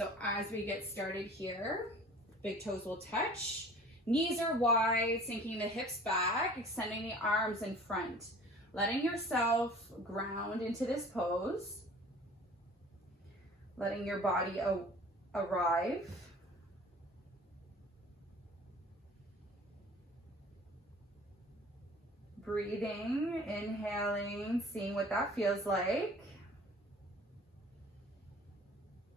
So as we get started here, big toes will touch. Knees are wide, sinking the hips back, extending the arms in front. Letting yourself ground into this pose. Letting your body arrive. Breathing, inhaling, seeing what that feels like.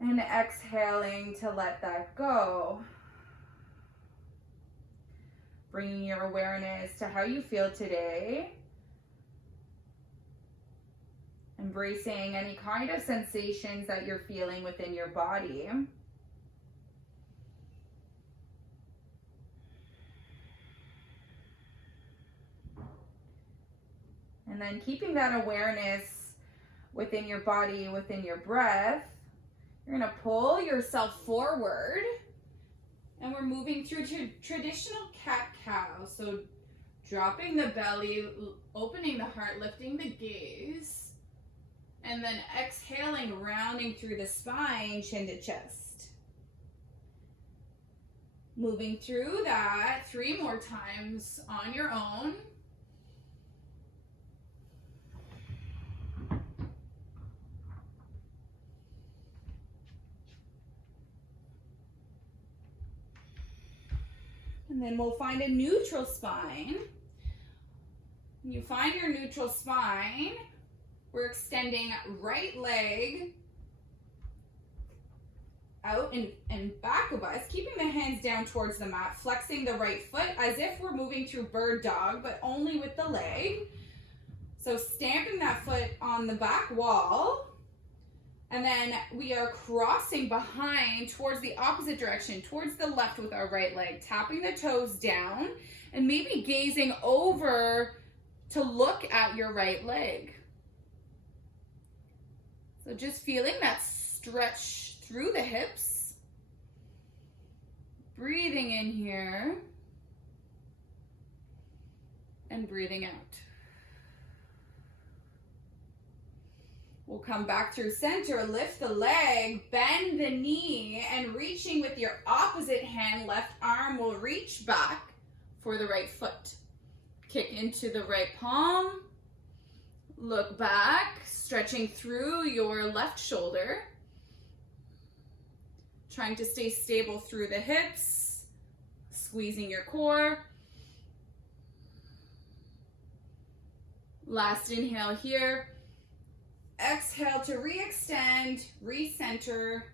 And exhaling to let that go. Bringing your awareness to how you feel today. Embracing any kind of sensations that you're feeling within your body. And then keeping that awareness within your body, within your breath, you're going to pull yourself forward. And we're moving through to traditional cat-cow. So dropping the belly, opening the heart, lifting the gaze. And then exhaling, rounding through the spine, chin to chest. Moving through that 3 more times on your own. And then we'll find a neutral spine. When you find your neutral spine, we're extending right leg out and back of us, keeping the hands down towards the mat, flexing the right foot as if we're moving through bird dog, but only with the leg. So stamping that foot on the back wall. And then we are crossing behind towards the opposite direction, towards the left with our right leg, tapping the toes down and maybe gazing over to look at your right leg. So just feeling that stretch through the hips. Breathing in here and breathing out. We'll come back through center, lift the leg, bend the knee, and reaching with your opposite hand, left arm will reach back for the right foot. Kick into the right palm, look back, stretching through your left shoulder. Trying to stay stable through the hips, squeezing your core. Last inhale here. Exhale to re-extend, re-center,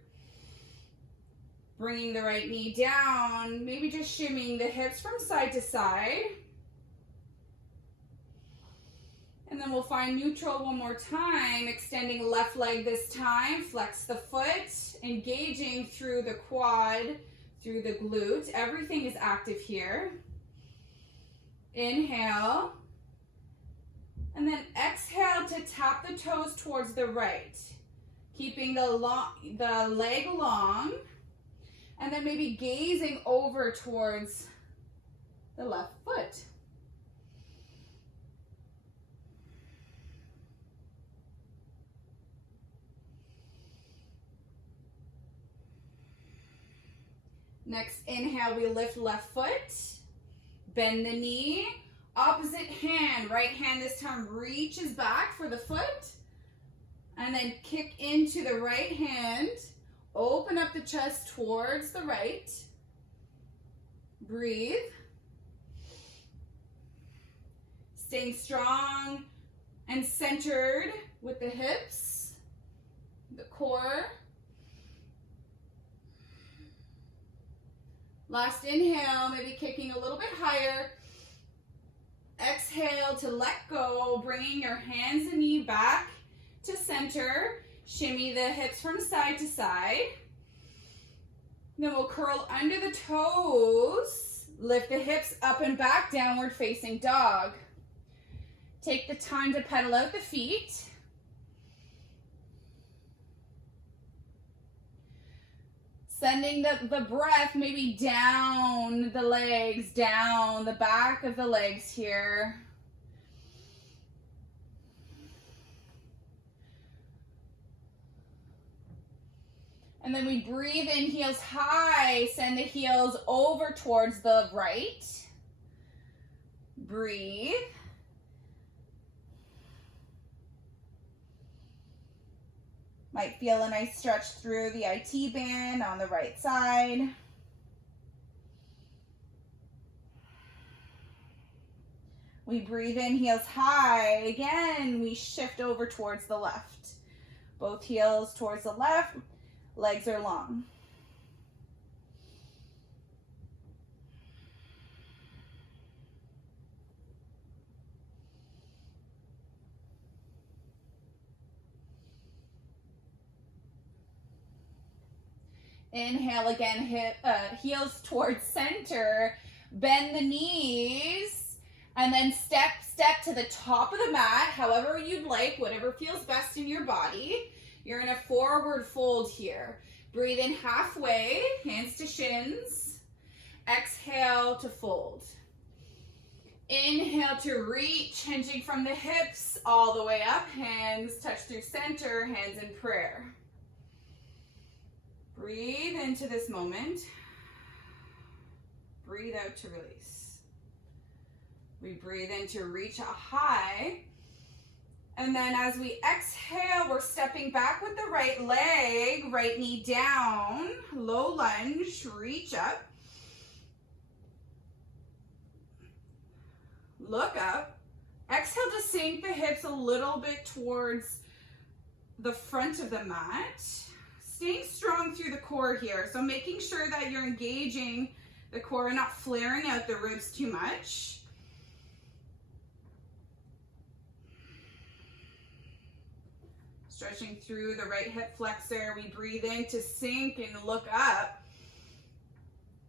bringing the right knee down, maybe just shimmying the hips from side to side. And then we'll find neutral one more time, extending left leg this time, flex the foot, engaging through the quad, through the glute. Everything is active here. Inhale. And then exhale to tap the toes towards the right, keeping the leg long, and then maybe gazing over towards the left foot. Next inhale, we lift left foot, bend the knee. Opposite hand, right hand this time reaches back for the foot. And then kick into the right hand. Open up the chest towards the right. Breathe. Staying strong and centered with the hips, the core. Last inhale, maybe kicking a little bit higher. Exhale to let go, bringing your hands and knee back to center. Shimmy the hips from side to side. Then we'll curl under the toes. Lift the hips up and back, downward facing dog. Take the time to pedal out the feet. Sending the breath maybe down the legs, down the back of the legs here. And then we breathe in, heels high, send the heels over towards the right. Breathe. Might feel a nice stretch through the IT band on the right side. We breathe in, heels high. Again, we shift over towards the left. Both heels towards the left, legs are long. Inhale again, heels towards center, bend the knees, and then step to the top of the mat, however you'd like, whatever feels best in your body. You're in a forward fold here. Breathe in halfway, hands to shins. Exhale to fold. Inhale to reach, hinging from the hips all the way up, hands touch through center, hands in prayer. Breathe into this moment. Breathe out to release. We breathe in to reach a high. And then as we exhale, we're stepping back with the right leg, right knee down, low lunge, reach up. Look up. Exhale to sink the hips a little bit towards the front of the mat. Staying strong through the core here. So making sure that you're engaging the core and not flaring out the ribs too much. Stretching through the right hip flexor. We breathe in to sink and look up.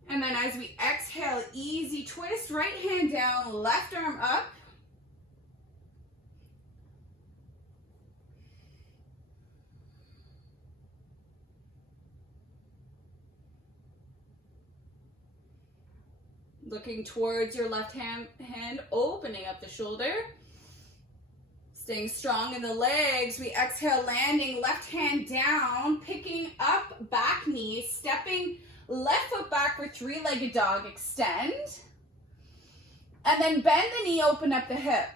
And then as we exhale, easy twist, right hand down, left arm up. Looking towards your left hand, opening up the shoulder. Staying strong in the legs. We exhale, landing, left hand down, picking up back knee, stepping left foot back for three-legged dog, extend. And then bend the knee, open up the hip.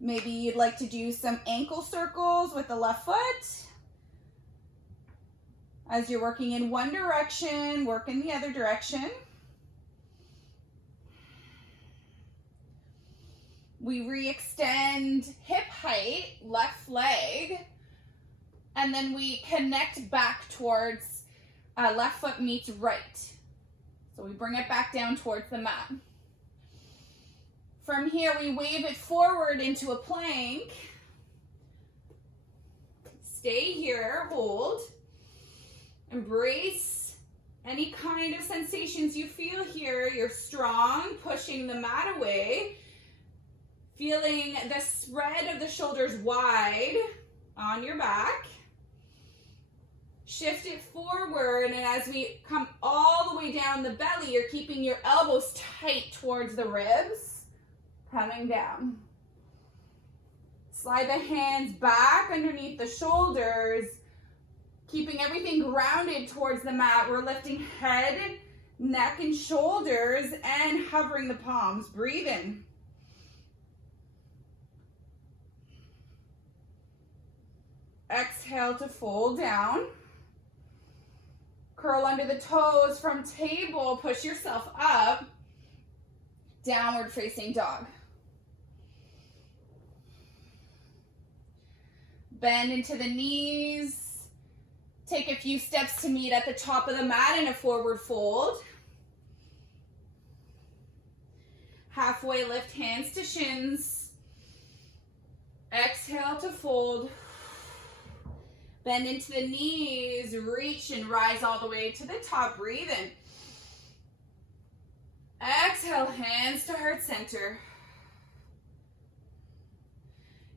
Maybe you'd like to do some ankle circles with the left foot. As you're working in one direction, work in the other direction. We re-extend hip height, left leg, and then we connect back towards left foot meets right. So we bring it back down towards the mat. From here, we wave it forward into a plank. Stay here, hold. Embrace any kind of sensations you feel here. You're strong, pushing the mat away. Feeling the spread of the shoulders wide on your back. Shift it forward, and as we come all the way down the belly, you're keeping your elbows tight towards the ribs. Coming down. Slide the hands back underneath the shoulders. Keeping everything grounded towards the mat. We're lifting head, neck, and shoulders and hovering the palms. Breathe in. Exhale to fold down. Curl under the toes from table. Push yourself up. Downward facing dog. Bend into the knees. Take a few steps to meet at the top of the mat in a forward fold. Halfway lift, hands to shins. Exhale to fold. Bend into the knees, reach and rise all the way to the top. Breathe in. Exhale, hands to heart center.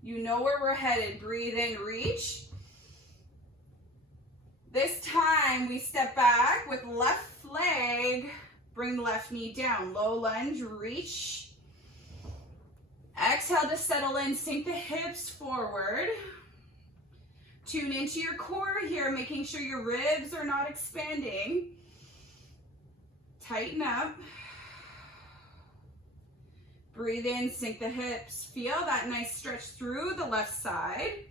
You know where we're headed. Breathe in, reach. This time we step back with left leg, bring left knee down, low lunge, reach. Exhale to settle in, sink the hips forward. Tune into your core here, making sure your ribs are not expanding. Tighten up. Breathe in, sink the hips. Feel that nice stretch through the left side.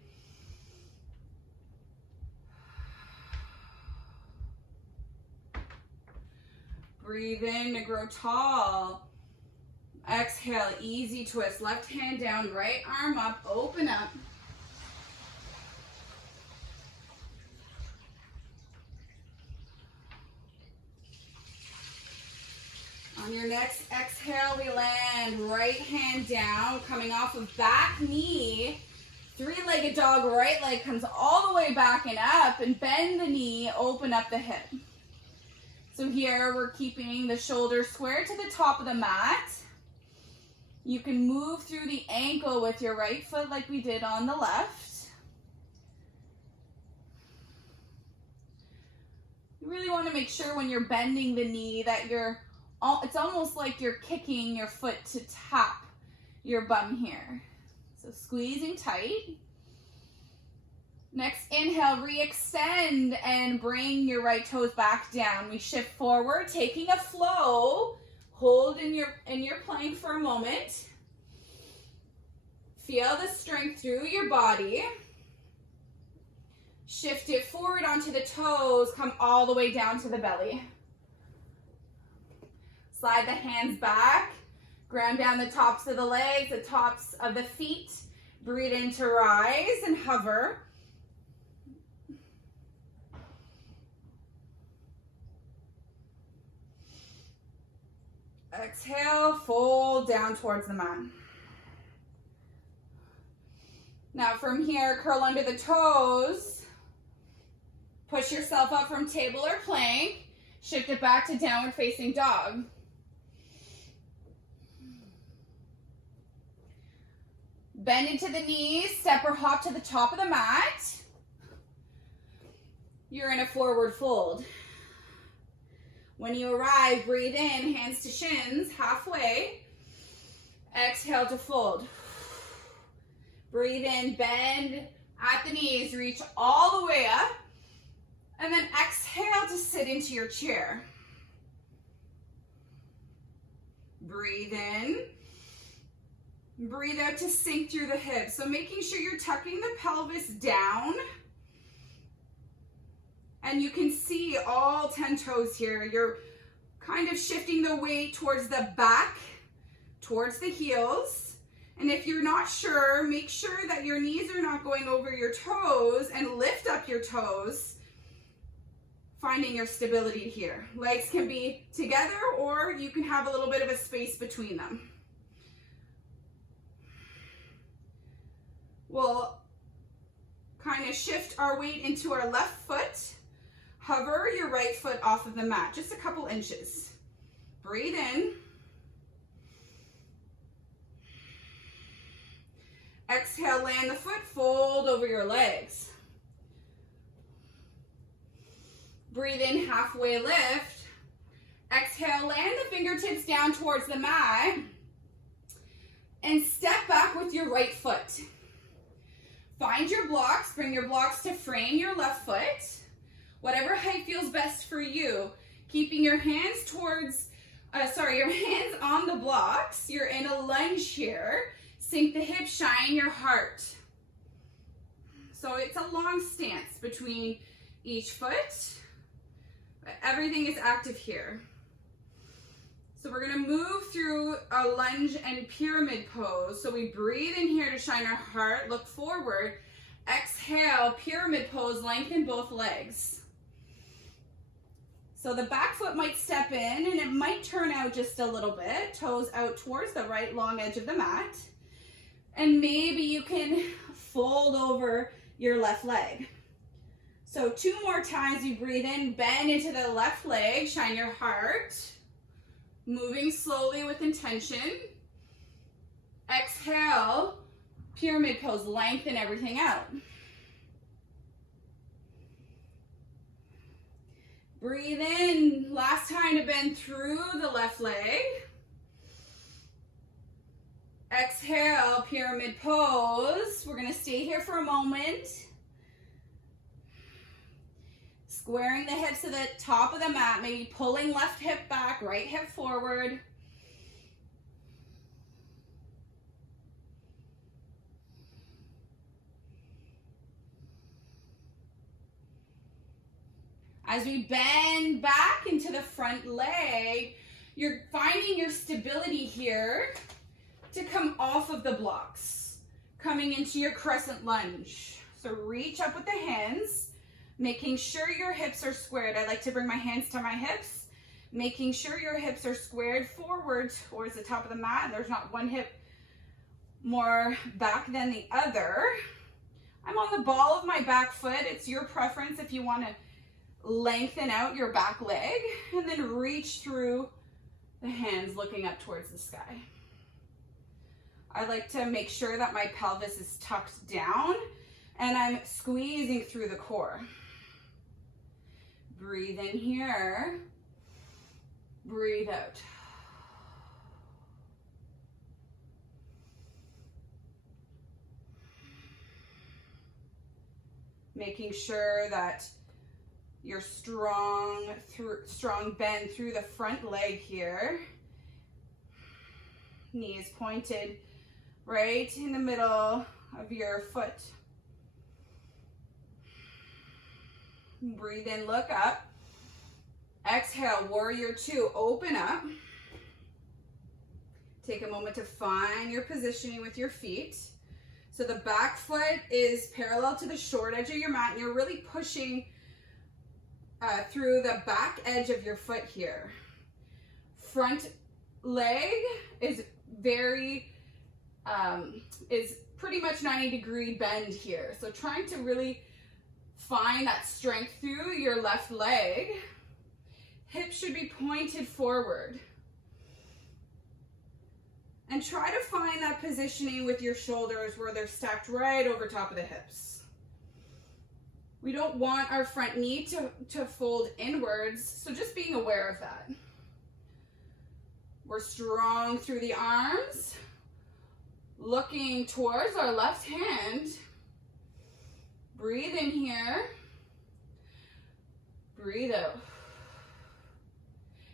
Breathe in to grow tall. Exhale, easy twist. Left hand down, right arm up, open up. On your next exhale, we land right hand down, coming off of back knee. Three-legged dog, right leg comes all the way back and up, and bend the knee, open up the hip. So here we're keeping the shoulders square to the top of the mat. You can move through the ankle with your right foot like we did on the left. You really want to make sure when you're bending the knee that it's almost like you're kicking your foot to tap your bum here. So squeezing tight. Next inhale, re-extend and bring your right toes back down. We shift forward, taking a flow. Hold in your plank for a moment. Feel the strength through your body. Shift it forward onto the toes, come all the way down to the belly. Slide the hands back, ground down the tops of the legs, the tops of the feet. Breathe in to rise and hover. Exhale, fold down towards the mat. Now from here, curl under the toes. Push yourself up from table or plank. Shift it back to downward facing dog. Bend into the knees, step or hop to the top of the mat. You're in a forward fold. When you arrive, breathe in, hands to shins, halfway. Exhale to fold. Breathe in, bend at the knees, reach all the way up. And then exhale to sit into your chair. Breathe in. Breathe out to sink through the hips. So making sure you're tucking the pelvis down. And you can see all 10 toes here. You're kind of shifting the weight towards the back, towards the heels. And if you're not sure, make sure that your knees are not going over your toes and lift up your toes, finding your stability here. Legs can be together or you can have a little bit of a space between them. We'll kind of shift our weight into our left foot. Hover your right foot off of the mat, just a couple inches. Breathe in. Exhale, land the foot, fold over your legs. Breathe in, halfway lift. Exhale, land the fingertips down towards the mat. And step back with your right foot. Find your blocks, bring your blocks to frame your left foot. Whatever height feels best for you. Keeping your hands your hands on the blocks. You're in a lunge here. Sink the hips, shine your heart. So it's a long stance between each foot. Everything is active here. So we're gonna move through a lunge and pyramid pose. So we breathe in here to shine our heart, look forward. Exhale, pyramid pose, lengthen both legs. So the back foot might step in and it might turn out just a little bit, toes out towards the right long edge of the mat. And maybe you can fold over your left leg. So 2 more times, you breathe in, bend into the left leg, shine your heart. Moving slowly with intention. Exhale, pyramid pose, lengthen everything out. Breathe in, last time to bend through the left leg. Exhale, pyramid pose. We're gonna stay here for a moment. Squaring the hips to the top of the mat, maybe pulling left hip back, right hip forward. As we bend back into the front leg, you're finding your stability here to come off of the blocks, coming into your crescent lunge. So reach up with the hands, making sure your hips are squared. I like to bring my hands to my hips, making sure your hips are squared forward towards the top of the mat. There's not one hip more back than the other. I'm on the ball of my back foot. It's your preference if you want to lengthen out your back leg, and then reach through the hands looking up towards the sky. I like to make sure that my pelvis is tucked down and I'm squeezing through the core. Breathe in here, breathe out. Making sure that you're strong bend through the front leg here. Knees pointed right in the middle of your foot. Breathe in, look up. Exhale, warrior two, open up. Take a moment to find your positioning with your feet. So the back foot is parallel to the short edge of your mat, and you're really pushing through the back edge of your foot here. Front leg is pretty much 90-degree bend here. So trying to really find that strength through your left leg. Hips should be pointed forward. And try to find that positioning with your shoulders where they're stacked right over top of the hips. We don't want our front knee to fold inwards, so just being aware of that. We're strong through the arms, looking towards our left hand. Breathe in here, breathe out.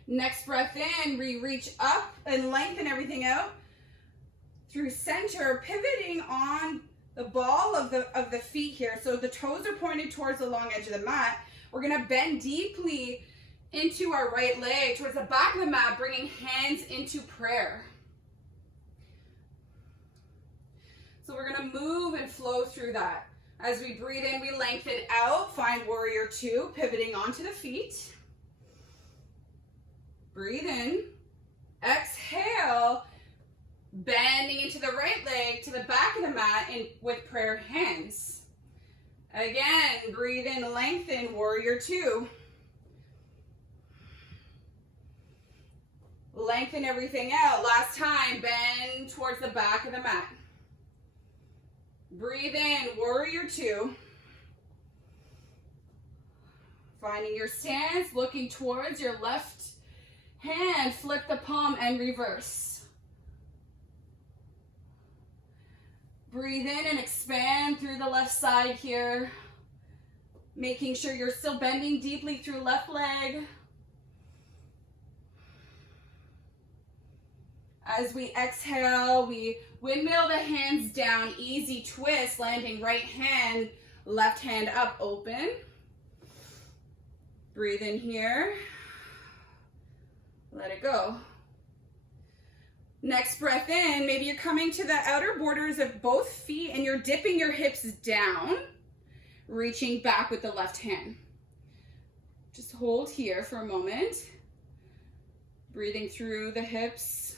Next breath in, we reach up and lengthen everything out through center, pivoting on the ball of the feet here. So the toes are pointed towards the long edge of the mat. We're gonna bend deeply into our right leg, towards the back of the mat, bringing hands into prayer. So we're gonna move and flow through that. As we breathe in, we lengthen out, find warrior two, pivoting onto the feet. Breathe in, exhale, bending into the right leg to the back of the mat and with prayer hands. Again, breathe in, lengthen, warrior two. Lengthen everything out. Last time, bend towards the back of the mat. Breathe in, warrior two. Finding your stance, looking towards your left hand, flip the palm and reverse. Breathe in and expand through the left side here, making sure you're still bending deeply through left leg. As we exhale, we windmill the hands down, easy twist, landing right hand, left hand up, open. Breathe in here, let it go. Next breath in, maybe you're coming to the outer borders of both feet and you're dipping your hips down, reaching back with the left hand. Just hold here for a moment, breathing through the hips.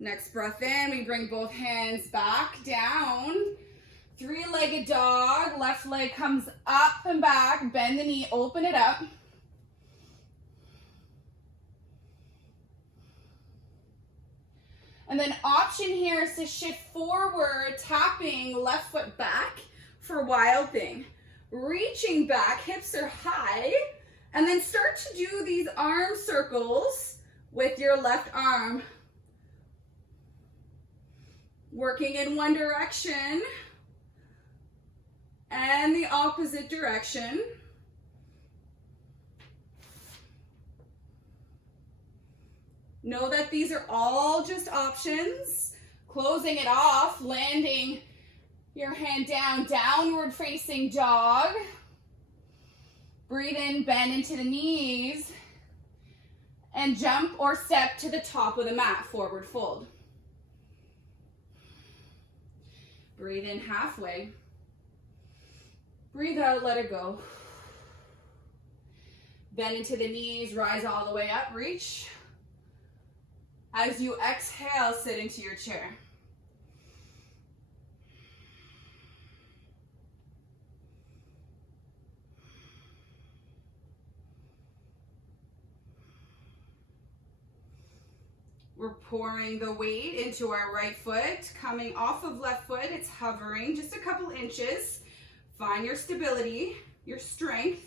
Next breath in, we bring both hands back down. Three-legged dog, left leg comes up and back, bend the knee, open it up. And then option here is to shift forward, tapping left foot back for wild thing. Reaching back, hips are high, and then start to do these arm circles with your left arm. Working in one direction and the opposite direction. Know that these are all just options. Closing it off, landing your hand down, downward facing dog. Breathe in, bend into the knees, and jump or step to the top of the mat, forward fold. Breathe in halfway. Breathe out, let it go. Bend into the knees, rise all the way up, reach. As you exhale, sit into your chair. We're pouring the weight into our right foot, coming off of left foot. It's hovering just a couple inches. Find your stability, your strength.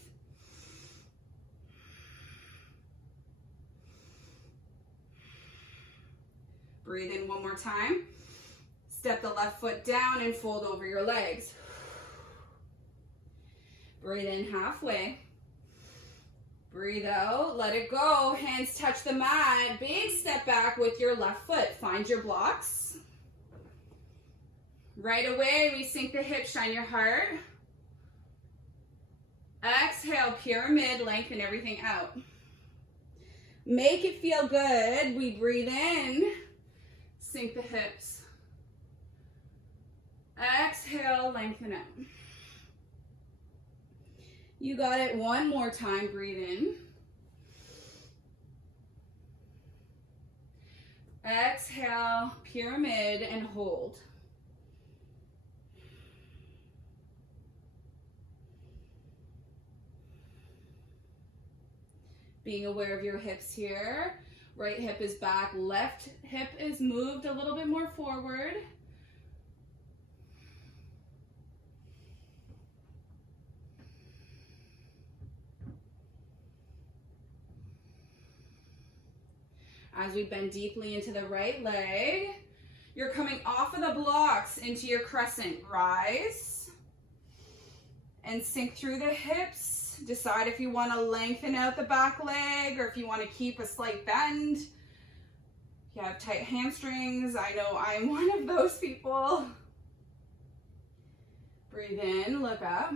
Breathe in one more time. Step the left foot down and fold over your legs. Breathe in halfway. Breathe out, let it go. Hands touch the mat. Big step back with your left foot. Find your blocks. Right away, we sink the hips, shine your heart. Exhale, pyramid, lengthen everything out. Make it feel good. We breathe in, sink the hips. Exhale, lengthen out. You got it. One more time. Breathe in. Exhale, pyramid, and hold. Being aware of your hips here. Right hip is back, left hip is moved a little bit more forward. As we bend deeply into the right leg, you're coming off of the blocks into your crescent. Rise and sink through the hips. Decide if you want to lengthen out the back leg or if you want to keep a slight bend. If you have tight hamstrings, I know I'm one of those people. Breathe in, look up.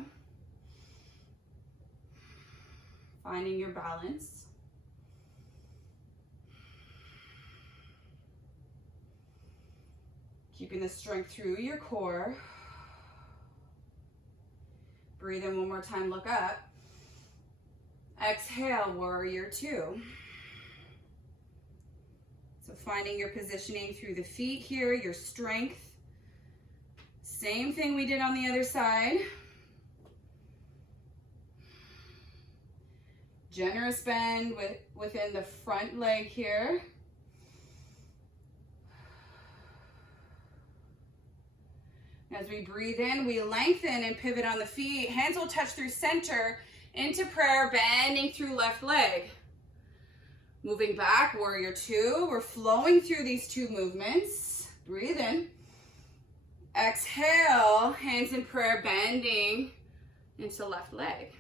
Finding your balance. Keeping the strength through your core. Breathe in one more time, look up. Exhale, warrior two. So finding your positioning through the feet here, your strength. Same thing we did on the other side. Generous bend within the front leg here. As we breathe in, we lengthen and pivot on the feet. Hands will touch through center into prayer, bending through left leg. Moving back, warrior two. We're flowing through these two movements. Breathe in. Exhale, hands in prayer, bending into left leg.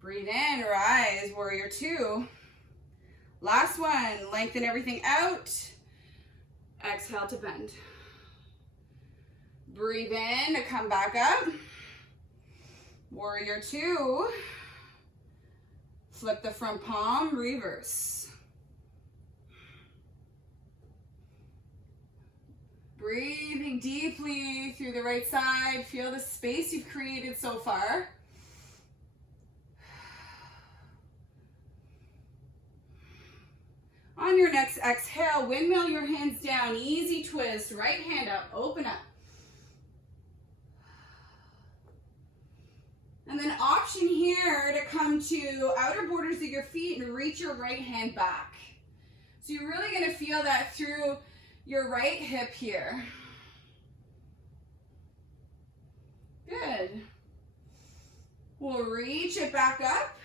Breathe in, rise, warrior two. Last one, lengthen everything out. Exhale to bend. Breathe in to come back up. Warrior two. Flip the front palm, reverse. Breathing deeply through the right side. Feel the space you've created so far. On your next exhale, windmill your hands down. Easy twist, right hand up, open up. And then option here to come to outer borders of your feet and reach your right hand back. So you're really going to feel that through your right hip here. Good. We'll reach it back up.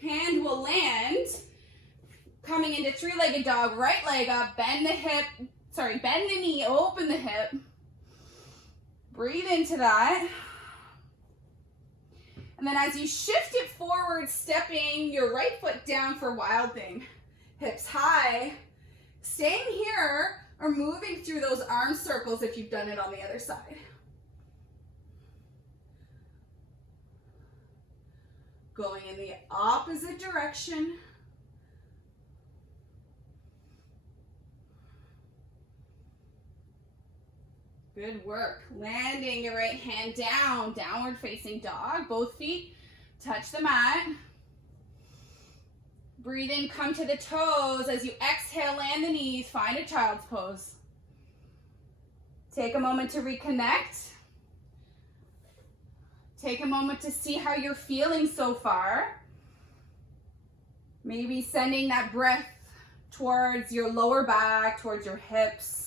Hand will land. Coming into three-legged dog, right leg up, bend the hip, bend the knee, open the hip. Breathe into that. And then as you shift it forward, stepping your right foot down for Wild Thing. Hips high. Staying here or moving through those arm circles if you've done it on the other side. Going in the opposite direction. Good work. Landing your right hand down, downward facing dog. Both feet touch the mat. Breathe in, come to the toes. As you exhale, land the knees, find a child's pose. Take a moment to reconnect. Take a moment to see how you're feeling so far. Maybe sending that breath towards your lower back, towards your hips.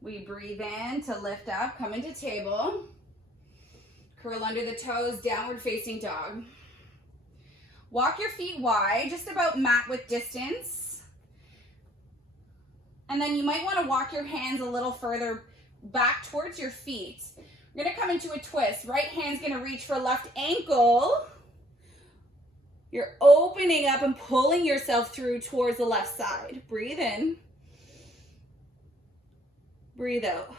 We breathe in to lift up, come into table. Curl under the toes, downward facing dog. Walk your feet wide, just about mat width distance. And then you might want to walk your hands a little further back towards your feet. We're going to come into a twist. Right hand's going to reach for left ankle. You're opening up and pulling yourself through towards the left side. Breathe in. Breathe out.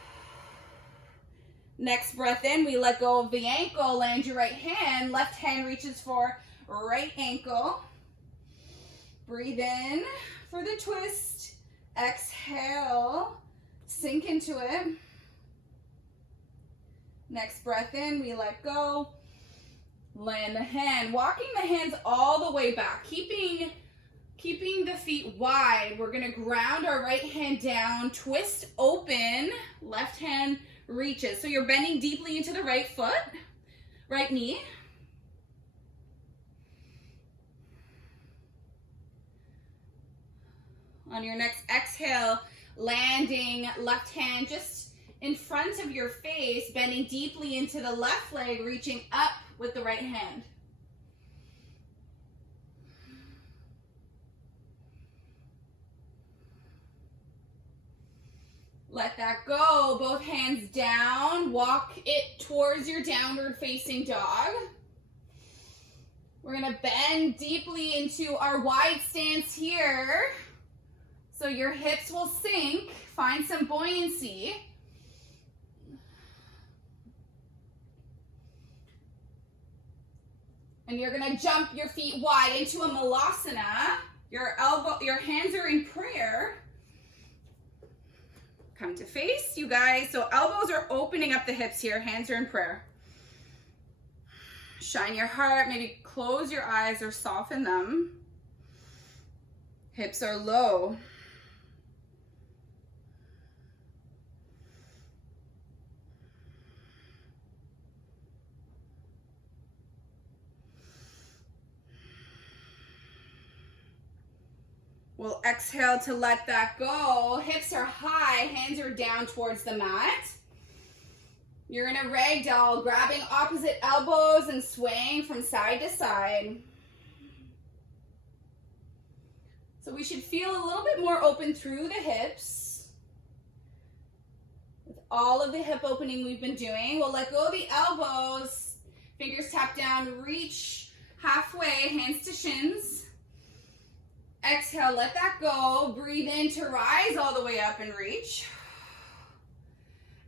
Next breath in, we let go of the ankle, land your right hand. Left hand reaches for right ankle. Breathe in for the twist. Exhale, sink into it. Next breath in, we let go. Land the hand. Walking the hands all the way back. Keeping the feet wide. We're going to ground our right hand down, twist open, left hand reaches. So you're bending deeply into the right foot, right knee. On your next exhale, landing left hand just in front of your face, bending deeply into the left leg, reaching up with the right hand. Let that go, both hands down, walk it towards your downward facing dog. We're gonna bend deeply into our wide stance here. So your hips will sink, find some buoyancy. And you're gonna jump your feet wide into a malasana. Your hands are in prayer. Come to face, you guys. So elbows are opening up the hips here. Hands are in prayer. Shine your heart. Maybe close your eyes or soften them. Hips are low. We'll exhale to let that go. Hips are high, hands are down towards the mat. You're in a ragdoll, grabbing opposite elbows and swaying from side to side. So we should feel a little bit more open through the hips. With all of the hip opening we've been doing, we'll let go of the elbows. Fingers tap down, reach halfway, hands to shins. Exhale, let that go. Breathe in to rise all the way up and reach.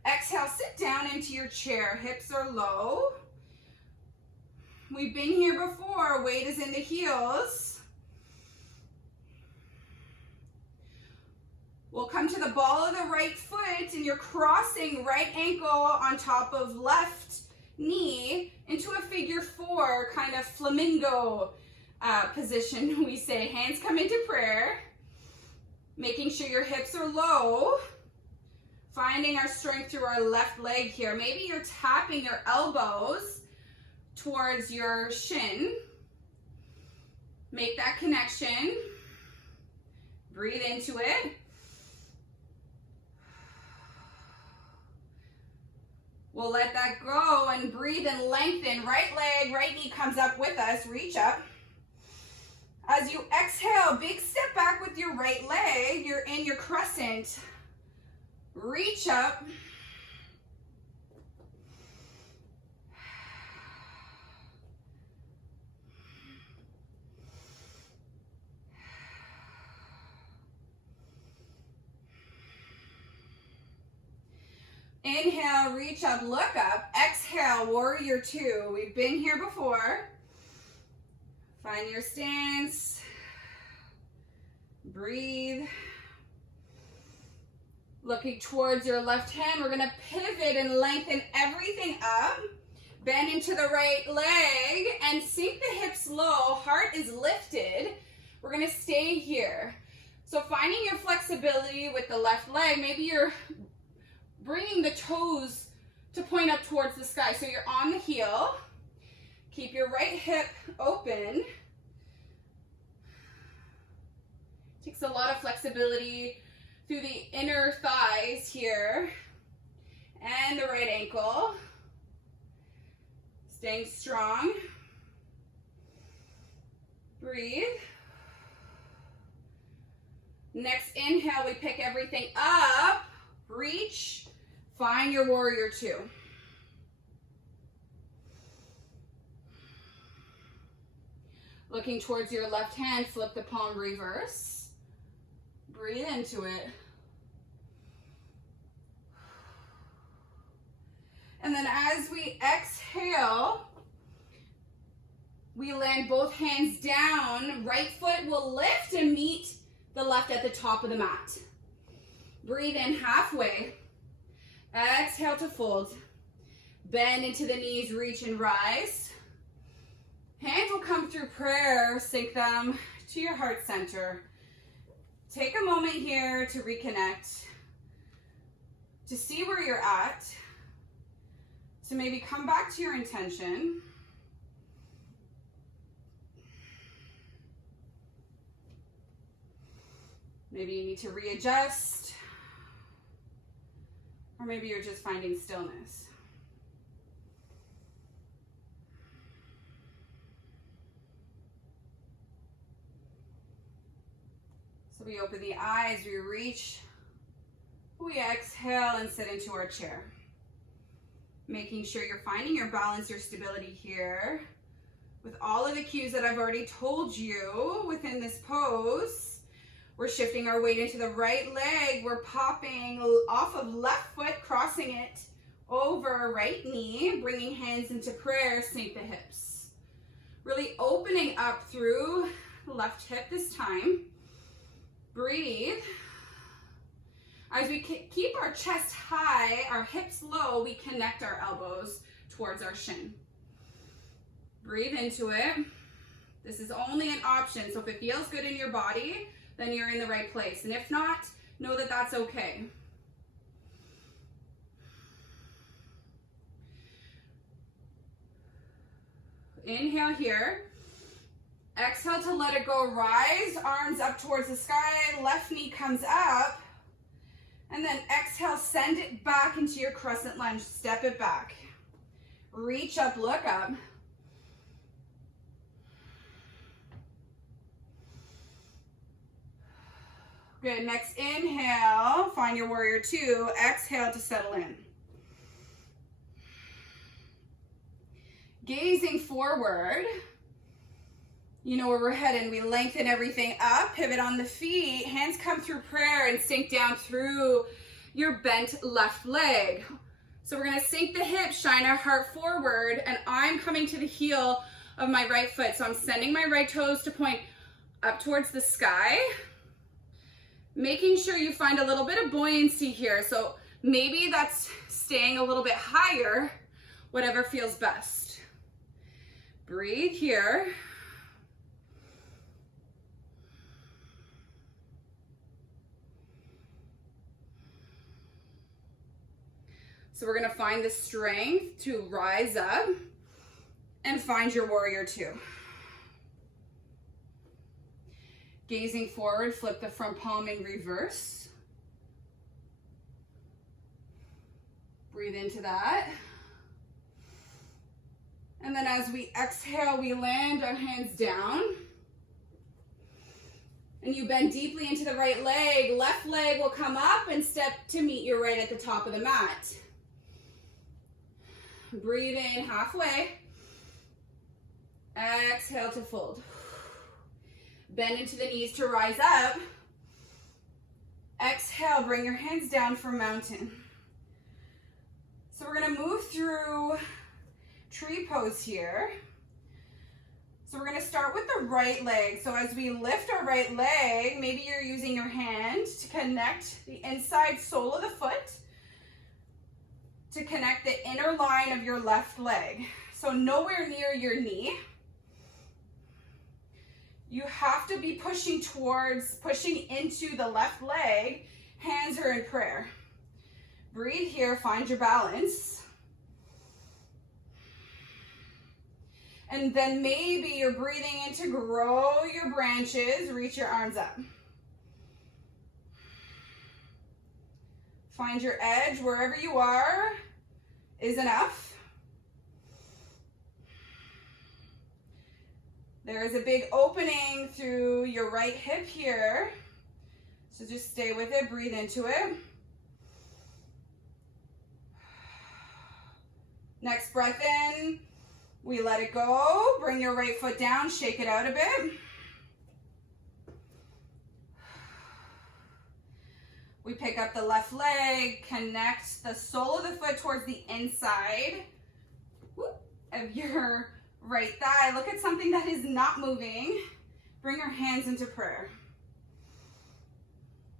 Exhale, sit down into your chair. Hips are low. We've been here before. Weight is in the heels. We'll come to the ball of the right foot and you're crossing right ankle on top of left knee into a figure four, kind of flamingo position. We say hands come into prayer, making sure your hips are low, finding our strength through our left leg here. Maybe you're tapping your elbows towards your shin. Make that connection. Breathe into it. We'll let that go and breathe and lengthen. Right leg, right knee comes up with us. Reach up. As you exhale, big step back with your right leg. You're in your crescent. Reach up. Inhale, reach up, look up. Exhale, warrior two. We've been here before. Find your stance. Breathe. Looking towards your left hand, we're gonna pivot and lengthen everything up. Bend into the right leg and sink the hips low. Heart is lifted. We're gonna stay here. So finding your flexibility with the left leg, maybe you're bringing the toes to point up towards the sky. So you're on the heel. Keep your right hip open. Takes a lot of flexibility through the inner thighs here and the right ankle. Staying strong. Breathe. Next inhale, we pick everything up. Reach. Find your warrior two. Looking towards your left hand, flip the palm reverse. Breathe into it. And then as we exhale, we land both hands down. Right foot will lift and meet the left at the top of the mat. Breathe in halfway. Exhale to fold. Bend into the knees, reach and rise. Hands will come through prayer. Sink them to your heart center. Take a moment here to reconnect, to see where you're at, to maybe come back to your intention. Maybe you need to readjust, or maybe you're just finding stillness. So we open the eyes, we reach, we exhale and sit into our chair. Making sure you're finding your balance, your stability here. With all of the cues that I've already told you within this pose, we're shifting our weight into the right leg. We're popping off of left foot, crossing it over right knee, bringing hands into prayer, sink the hips. Really opening up through the left hip this time. Breathe. As we keep our chest high, our hips low, we connect our elbows towards our shin. Breathe into it. This is only an option, so if it feels good in your body, then you're in the right place. And if not, know that that's okay. Inhale here. Exhale to let it go. Rise, arms up towards the sky. Left knee comes up. And then exhale, send it back into your crescent lunge. Step it back. Reach up, look up. Good, next inhale, find your warrior two. Exhale to settle in. Gazing forward, you know where we're heading. We lengthen everything up, pivot on the feet, hands come through prayer and sink down through your bent left leg. So we're gonna sink the hips, shine our heart forward, and I'm coming to the heel of my right foot. So I'm sending my right toes to point up towards the sky. Making sure you find a little bit of buoyancy here. So maybe that's staying a little bit higher, whatever feels best. Breathe here. So we're gonna find the strength to rise up and find your warrior two. Gazing forward, flip the front palm in reverse. Breathe into that. And then as we exhale, we land our hands down. And you bend deeply into the right leg. Left leg will come up and step to meet your right at the top of the mat. Breathe in halfway. Exhale to fold. Bend into the knees to rise up. Exhale, bring your hands down for mountain. So we're gonna move through tree pose here. So we're gonna start with the right leg. So as we lift our right leg, maybe you're using your hand to connect the inside sole of the foot to connect the inner line of your left leg. So nowhere near your knee. You have to be pushing into the left leg. Hands are in prayer. Breathe here, find your balance. And then maybe you're breathing in to grow your branches, reach your arms up. Find your edge wherever you are is enough. There is a big opening through your right hip here. So just stay with it, breathe into it. Next breath in, we let it go. Bring your right foot down, shake it out a bit. We pick up the left leg, connect the sole of the foot towards the inside of your right thigh. Look at something that is not moving. Bring your hands into prayer.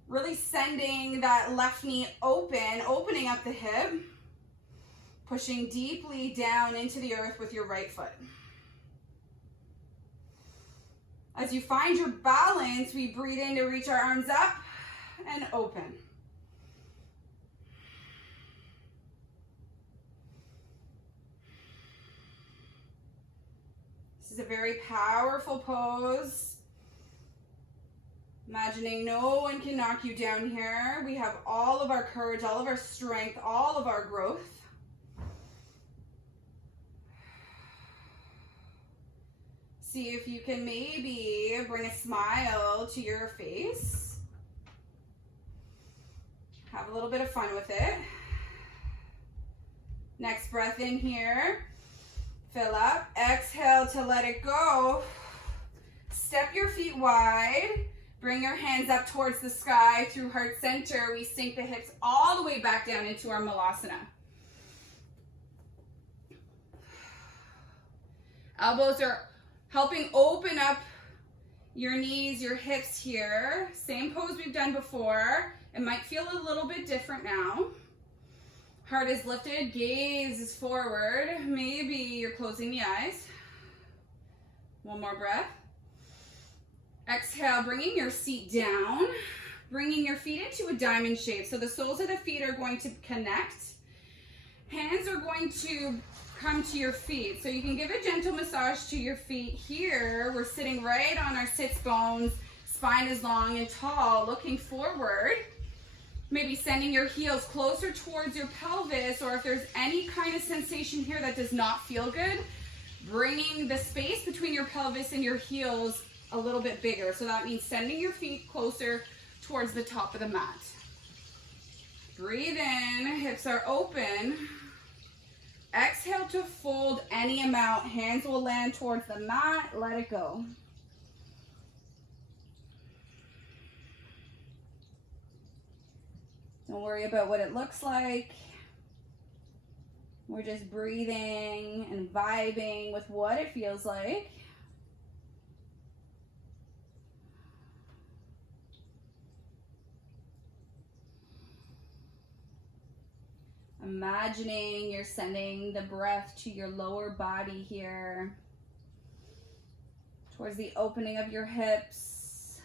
Really sending that left knee open, opening up the hip. Pushing deeply down into the earth with your right foot. As you find your balance, we breathe in to reach our arms up and open. This is a very powerful pose. Imagining no one can knock you down here. We have all of our courage, all of our strength, all of our growth. See if you can maybe bring a smile to your face. Have a little bit of fun with it. Next breath in here. Fill up. Exhale to let it go. Step your feet wide. Bring your hands up towards the sky through heart center. We sink the hips all the way back down into our malasana. Elbows are helping open up your knees, your hips here. Same pose we've done before. It might feel a little bit different now. Heart is lifted, gaze is forward. Maybe you're closing the eyes. One more breath. Exhale, bringing your seat down, bringing your feet into a diamond shape. So the soles of the feet are going to connect. Hands are going to come to your feet. So you can give a gentle massage to your feet here. We're sitting right on our sits bones. Spine is long and tall, looking forward. Maybe sending your heels closer towards your pelvis, or if there's any kind of sensation here that does not feel good, bringing the space between your pelvis and your heels a little bit bigger. So that means sending your feet closer towards the top of the mat. Breathe in, hips are open. Exhale to fold any amount. Hands will land towards the mat. Let it go. Don't worry about what it looks like. We're just breathing and vibing with what it feels like. Imagining you're sending the breath to your lower body here, towards the opening of your hips.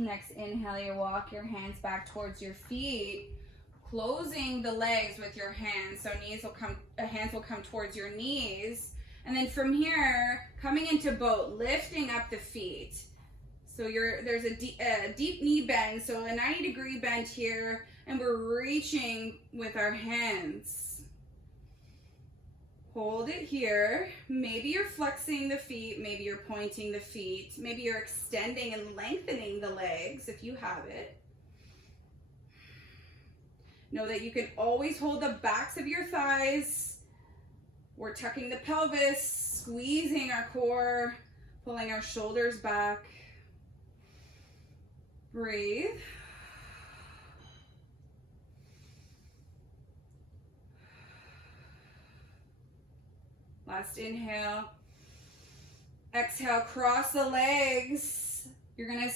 Next inhale, you walk your hands back towards your feet, closing the legs with your hands. So hands will come towards your knees. And then from here, coming into boat, lifting up the feet. So there's a deep knee bend, so a 90-degree bend here, and we're reaching with our hands. Hold it here. Maybe you're flexing the feet, maybe you're pointing the feet, maybe you're extending and lengthening the legs if you have it. Know that you can always hold the backs of your thighs. We're tucking the pelvis, squeezing our core, pulling our shoulders back. Breathe. Last inhale. Exhale, cross the legs. You're gonna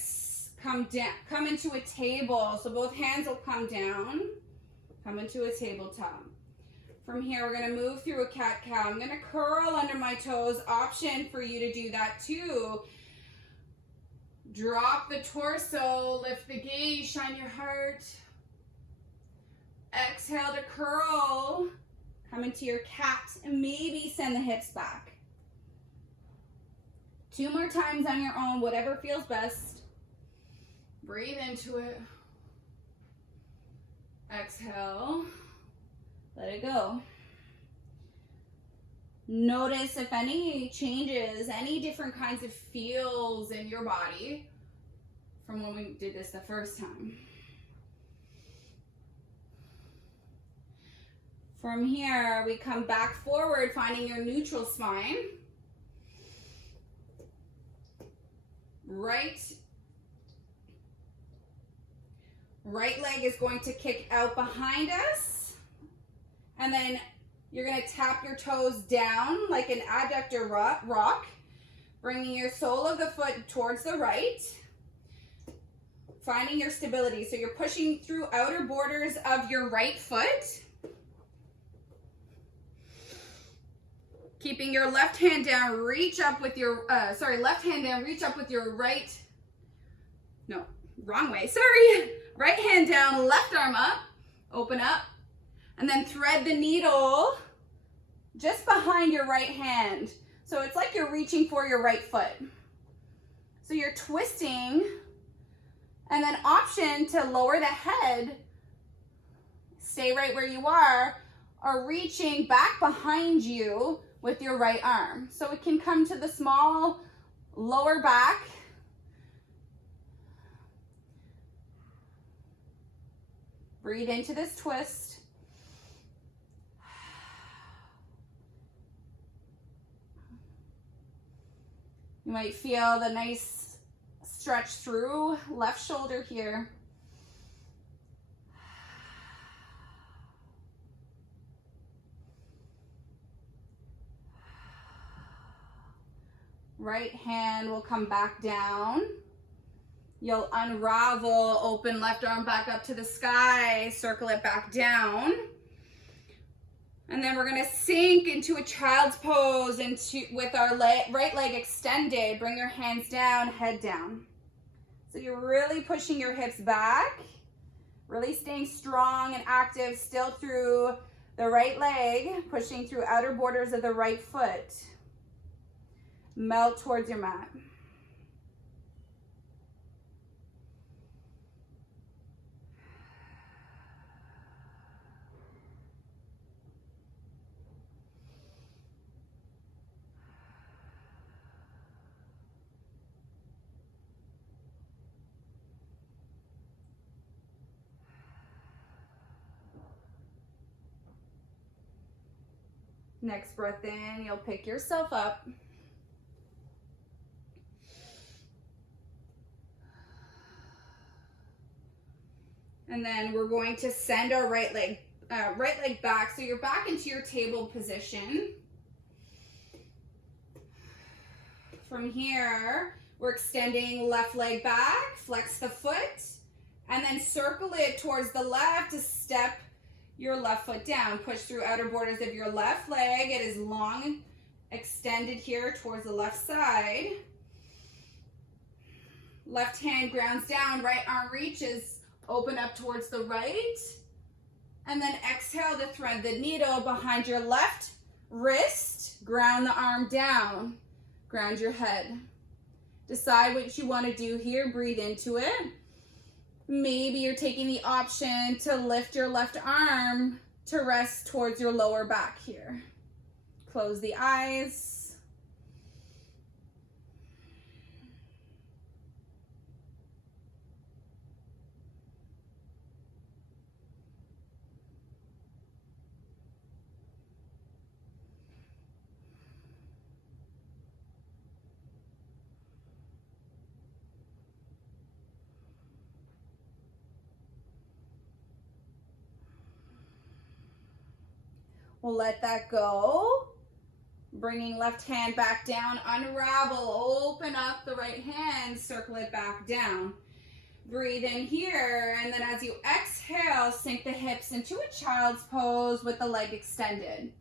come into a table. So both hands will come down. Come into a tabletop. From here, we're gonna move through a cat-cow. I'm gonna curl under my toes. Option for you to do that too. Drop the torso, lift the gaze, shine your heart. Exhale to curl. Come into your cat and maybe send the hips back. 2 more times on your own, whatever feels best. Breathe into it. Exhale. Let it go. Notice if any changes, any different kinds of feels in your body from when we did this the first time. From here, we come back forward, finding your neutral spine. Right leg is going to kick out behind us. And then you're going to tap your toes down like an adductor rock, bringing your sole of the foot towards the right, finding your stability. So you're pushing through outer borders of your right foot, keeping your left hand down, reach up with your, left hand down, reach up with your right, no, wrong way, sorry. Right hand down, left arm up, open up, and then thread the needle just behind your right hand. So it's like you're reaching for your right foot. So you're twisting, and then option to lower the head, stay right where you are, or reaching back behind you with your right arm. So it can come to the small lower back. Breathe into this twist. You might feel the nice stretch through left shoulder here. Right hand will come back down. You'll unravel, open left arm back up to the sky, circle it back down. And then we're gonna sink into a child's pose with our right leg extended. Bring your hands down, head down. So you're really pushing your hips back, really staying strong and active still through the right leg, pushing through outer borders of the right foot. Melt towards your mat. Next breath in, you'll pick yourself up. And then we're going to send our right leg back. So you're back into your table position. From here, we're extending left leg back, flex the foot, and then circle it towards the left to step your left foot down. Push through outer borders of your left leg. It is long, extended here towards the left side. Left hand grounds down, right arm reaches, open up towards the right. And then exhale to thread the needle behind your left wrist. Ground the arm down. Ground your head. Decide what you want to do here. Breathe into it. Maybe you're taking the option to lift your left arm to rest towards your lower back here. Close the eyes. We'll let that go. Bringing left hand back down, unravel, open up the right hand, circle it back down. Breathe in here, and then as you exhale, sink the hips into a child's pose with the leg extended.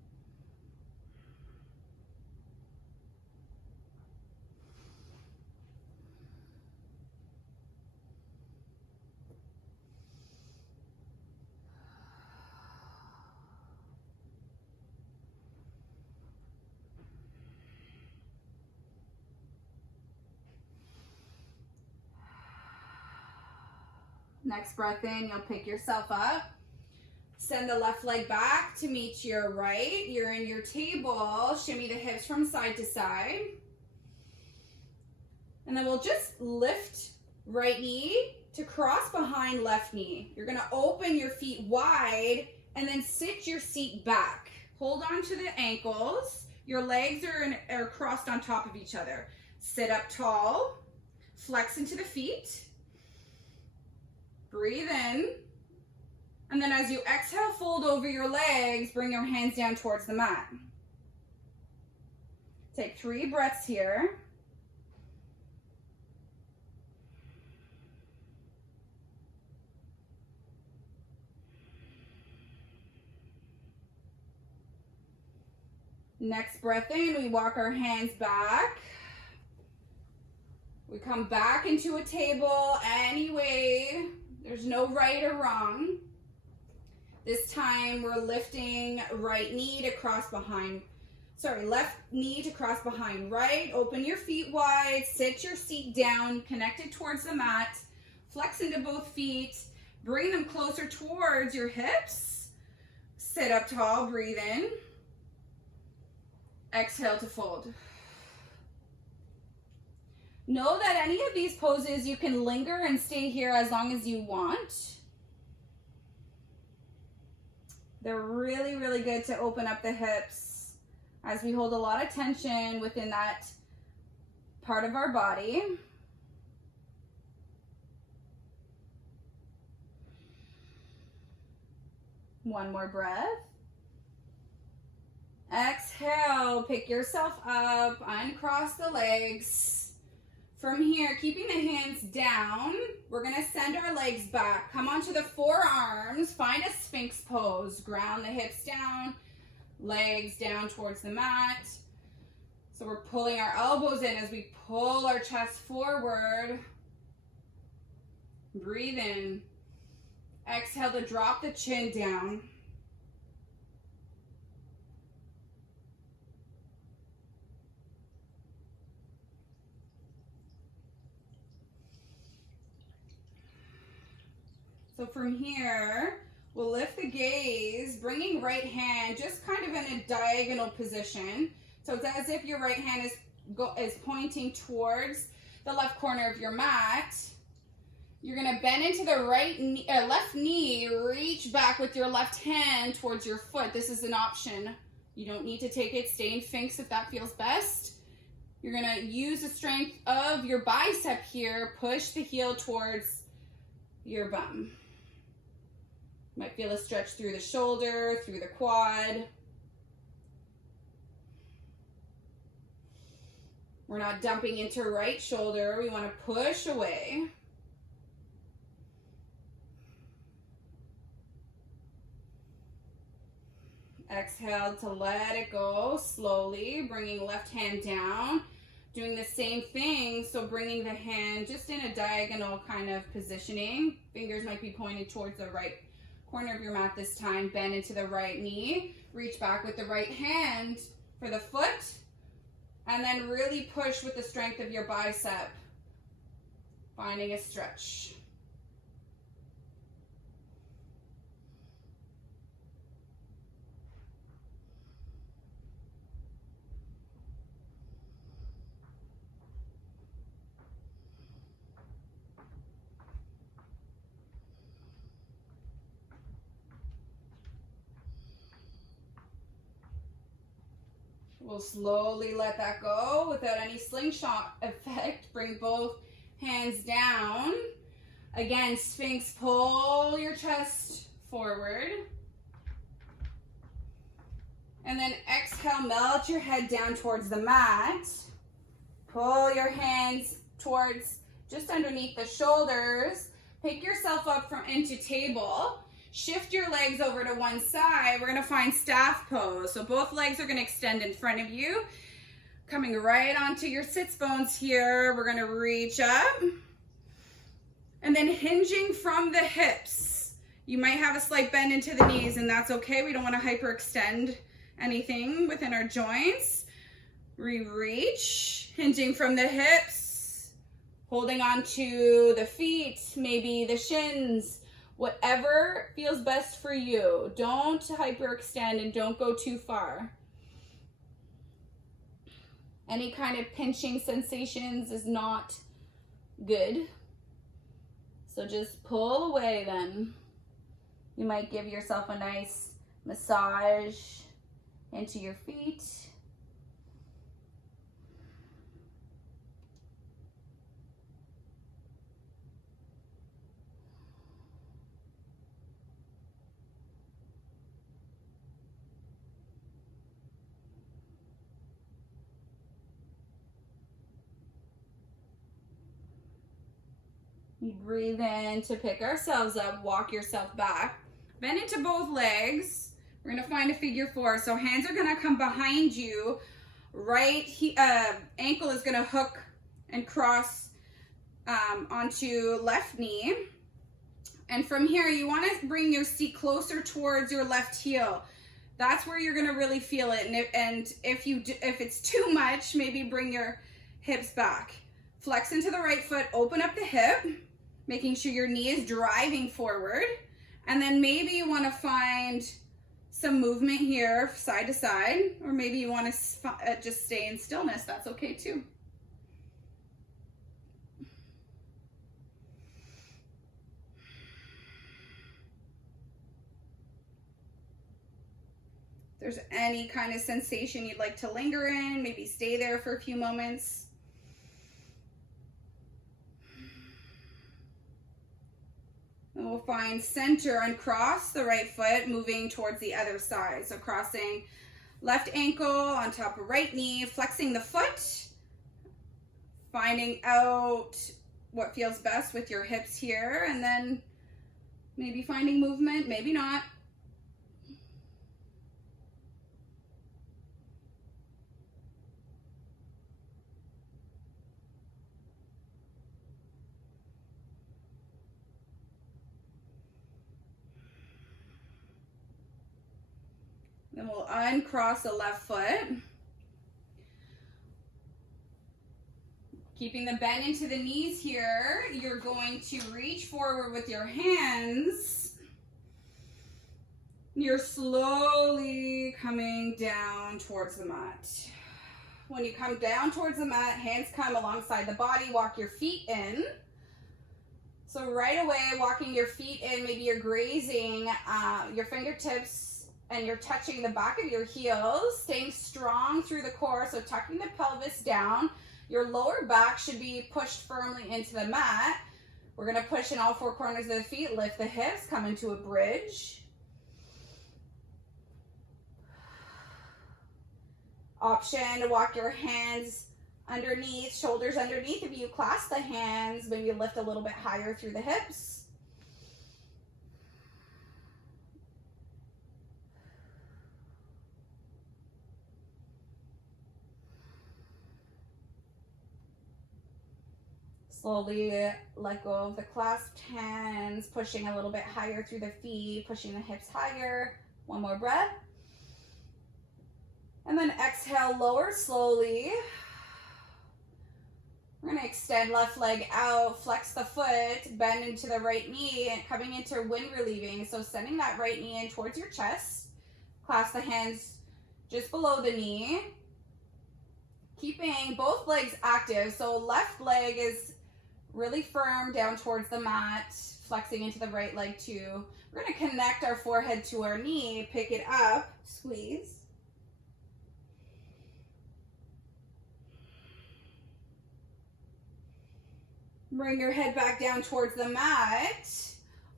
Next breath in, you'll pick yourself up. Send the left leg back to meet your right. You're in your table. Shimmy the hips from side to side. And then we'll just lift right knee to cross behind left knee. You're gonna open your feet wide and then sit your seat back. Hold on to the ankles. Your legs are crossed on top of each other. Sit up tall. Flex into the feet. Breathe in, and then as you exhale, fold over your legs, bring your hands down towards the mat. Take 3 breaths here. Next breath in, we walk our hands back. We come back into a table anyway. There's no right or wrong. This time we're lifting left knee to cross behind right. Open your feet wide, sit your seat down, connected towards the mat. Flex into both feet, bring them closer towards your hips. Sit up tall, breathe in. Exhale to fold. Know that any of these poses, you can linger and stay here as long as you want. They're really, really good to open up the hips as we hold a lot of tension within that part of our body. One more breath. Exhale, pick yourself up, uncross the legs. From here, keeping the hands down, we're gonna send our legs back. Come onto the forearms, find a Sphinx pose. Ground the hips down, legs down towards the mat. So we're pulling our elbows in as we pull our chest forward. Breathe in. Exhale to drop the chin down. So from here, we'll lift the gaze, bringing right hand just kind of in a diagonal position. So it's as if your right hand is pointing towards the left corner of your mat. You're gonna bend into the left knee, reach back with your left hand towards your foot. This is an option. You don't need to take it, stay in Sphinx if that feels best. You're gonna use the strength of your bicep here, push the heel towards your bum. Might feel a stretch through the shoulder, through the quad. We're not dumping into right shoulder. We want to push away. Exhale to let it go slowly, bringing left hand down. Doing the same thing, so bringing the hand just in a diagonal kind of positioning. Fingers might be pointed towards the right corner of your mat this time. Bend into the right knee. Reach back with the right hand for the foot. And then really push with the strength of your bicep. Finding a stretch. We'll slowly let that go without any slingshot effect. Bring both hands down. Again, Sphinx, pull your chest forward. And then exhale, melt your head down towards the mat. Pull your hands towards just underneath the shoulders. Pick yourself up from into table. Shift your legs over to one side. We're gonna find staff pose. So both legs are gonna extend in front of you. Coming right onto your sits bones here. We're gonna reach up. And then hinging from the hips. You might have a slight bend into the knees, and that's okay. We don't wanna hyperextend anything within our joints. Reach, hinging from the hips. Holding onto the feet, maybe the shins. Whatever feels best for you. Don't hyperextend and don't go too far. Any kind of pinching sensations is not good. So just pull away then. You might give yourself a nice massage into your feet. You breathe in to pick ourselves up, walk yourself back. Bend into both legs. We're gonna find a figure four. So hands are gonna come behind you. Right ankle is gonna hook and cross onto left knee. And from here, you wanna bring your seat closer towards your left heel. That's where you're gonna really feel it. And if it's too much, maybe bring your hips back. Flex into the right foot, open up the hip, making sure your knee is driving forward. And then maybe you wanna find some movement here, side to side, or maybe you wanna just stay in stillness. That's okay too. If there's any kind of sensation you'd like to linger in, maybe stay there for a few moments. And we'll find center, uncross the right foot, moving towards the other side. So crossing left ankle on top of right knee, flexing the foot, finding out what feels best with your hips here, and then maybe finding movement, maybe not. Then we'll uncross the left foot. Keeping the bend into the knees here, you're going to reach forward with your hands. You're slowly coming down towards the mat. When you come down towards the mat, hands come alongside the body, walk your feet in. So right away, walking your feet in, maybe you're grazing your fingertips and you're touching the back of your heels, staying strong through the core, so tucking the pelvis down. Your lower back should be pushed firmly into the mat. We're gonna push in all four corners of the feet, lift the hips, come into a bridge. Option to walk your hands underneath, shoulders underneath. If you clasp the hands, maybe lift a little bit higher through the hips. Slowly let go of the clasped hands, pushing a little bit higher through the feet, pushing the hips higher. One more breath. And then exhale, lower slowly. We're going to extend left leg out, flex the foot, bend into the right knee, and coming into wind relieving. So sending that right knee in towards your chest. Clasp the hands just below the knee. Keeping both legs active. So left leg is really firm down towards the mat, flexing into the right leg too. We're going to connect our forehead to our knee, pick it up, squeeze. Bring your head back down towards the mat.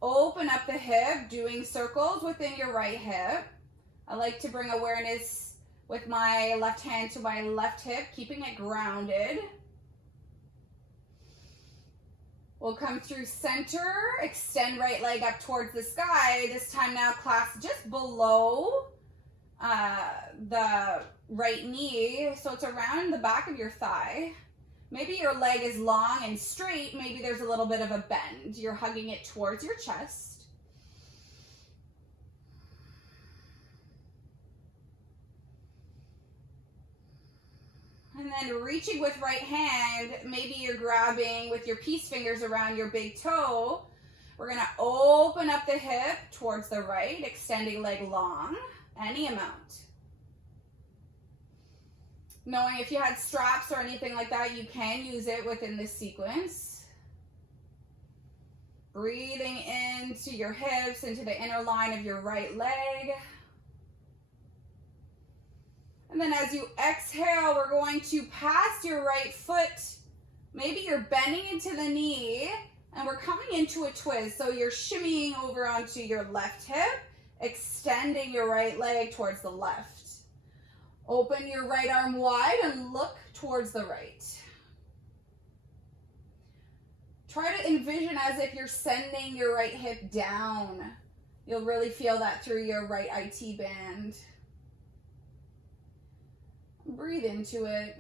Open up the hip, doing circles within your right hip. I like to bring awareness with my left hand to my left hip, keeping it grounded. We'll come through center, extend right leg up towards the sky. This time now clasp just below the right knee, so it's around the back of your thigh. Maybe your leg is long and straight, maybe there's a little bit of a bend. You're hugging it towards your chest. And then reaching with right hand, maybe you're grabbing with your peace fingers around your big toe. We're gonna open up the hip towards the right, extending leg long, any amount. Knowing if you had straps or anything like that, you can use it within this sequence. Breathing into your hips, into the inner line of your right leg. And then as you exhale, we're going to pass your right foot. Maybe you're bending into the knee and we're coming into a twist. So you're shimmying over onto your left hip, extending your right leg towards the left. Open your right arm wide and look towards the right. Try to envision as if you're sending your right hip down. You'll really feel that through your right IT band. Breathe into it.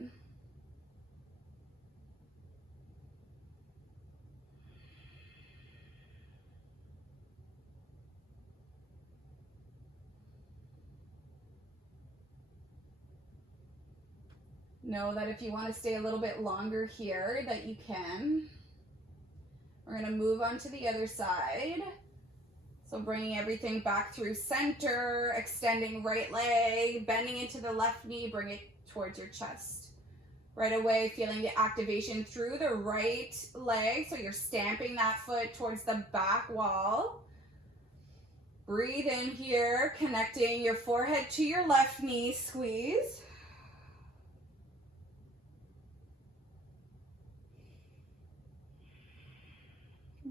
Know that if you want to stay a little bit longer here, that you can. We're going to move on to the other side. So bringing everything back through center, extending right leg, bending into the left knee, bring it towards your chest. Right away, feeling the activation through the right leg. So you're stamping that foot towards the back wall. Breathe in here, connecting your forehead to your left knee, squeeze.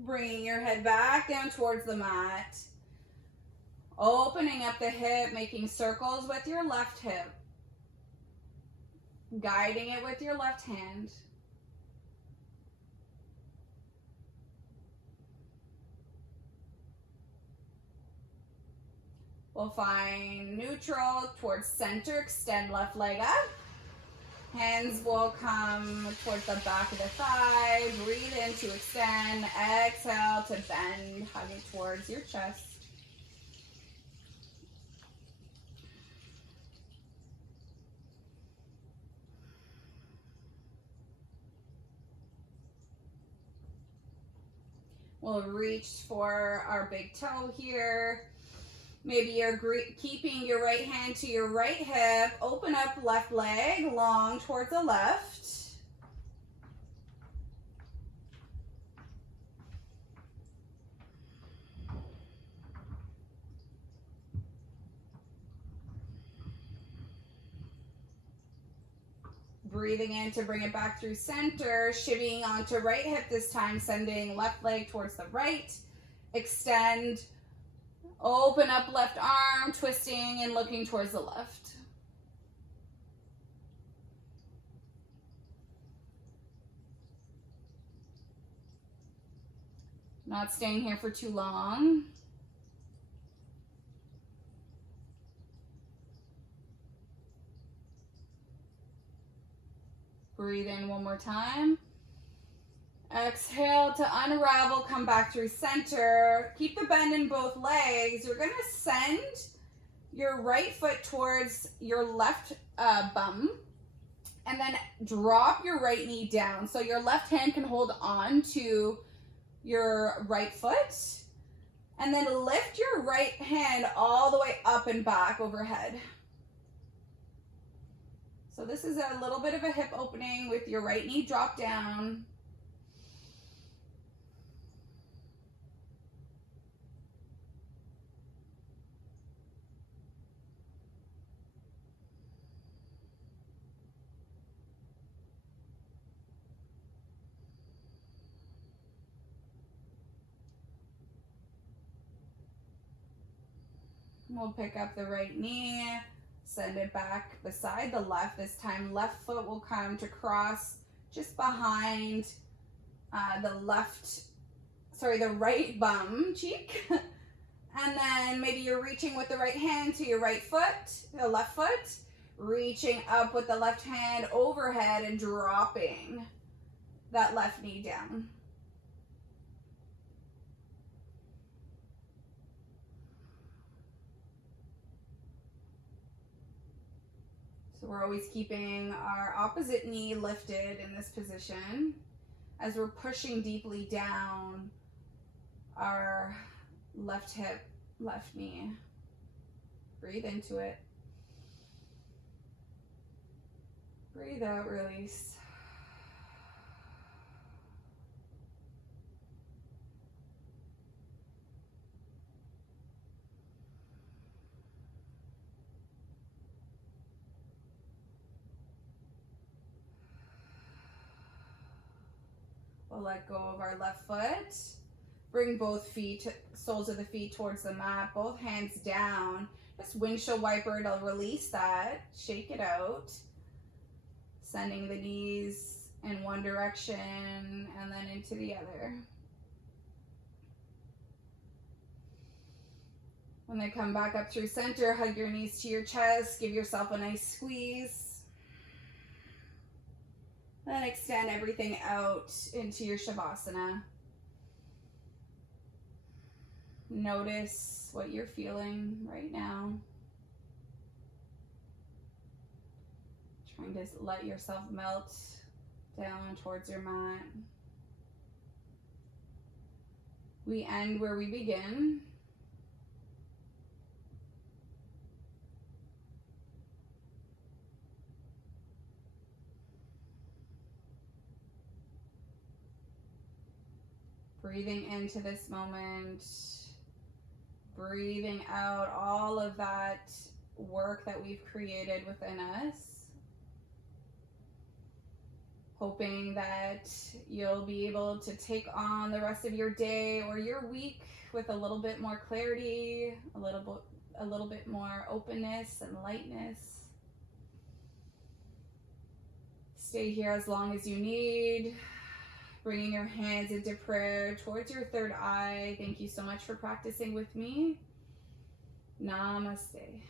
Bringing your head back down towards the mat. Opening up the hip, making circles with your left hip. Guiding it with your left hand. We'll find neutral towards center, extend left leg up. Hands will come towards the back of the thigh. Breathe in to extend. Exhale to bend, hugging towards your chest. We'll reach for our big toe here. Maybe you're keeping your right hand to your right hip. Open up left leg, long towards the left. Breathing in to bring it back through center, shimmying onto right hip this time, sending left leg towards the right. Extend. Open up left arm, twisting and looking towards the left. Not staying here for too long. Breathe in one more time. Exhale to unravel, come back through center. Keep the bend in both legs. You're gonna send your right foot towards your left bum, and then drop your right knee down. So your left hand can hold on to your right foot, and then lift your right hand all the way up and back overhead. So this is a little bit of a hip opening with your right knee drop down. We'll pick up the right knee, send it back beside the left. This time left foot will come to cross just behind the right bum cheek. And then maybe you're reaching with the right hand to your right foot, the left foot, reaching up with the left hand overhead and dropping that left knee down. So we're always keeping our opposite knee lifted in this position as we're pushing deeply down our left hip, left knee. Breathe into it. Breathe out, release. We'll let go of our left foot. Bring both feet, soles of the feet towards the mat, both hands down. Just windshield wiper to release that. Shake it out. Sending the knees in one direction and then into the other. When they come back up through center, hug your knees to your chest. Give yourself a nice squeeze. Then extend everything out into your Shavasana. Notice what you're feeling right now. Trying to let yourself melt down towards your mat. We end where we begin. Breathing into this moment, breathing out all of that work that we've created within us. Hoping that you'll be able to take on the rest of your day or your week with a little bit more clarity, a little bit more openness and lightness. Stay here as long as you need. Bringing your hands into prayer towards your third eye. Thank you so much for practicing with me. Namaste.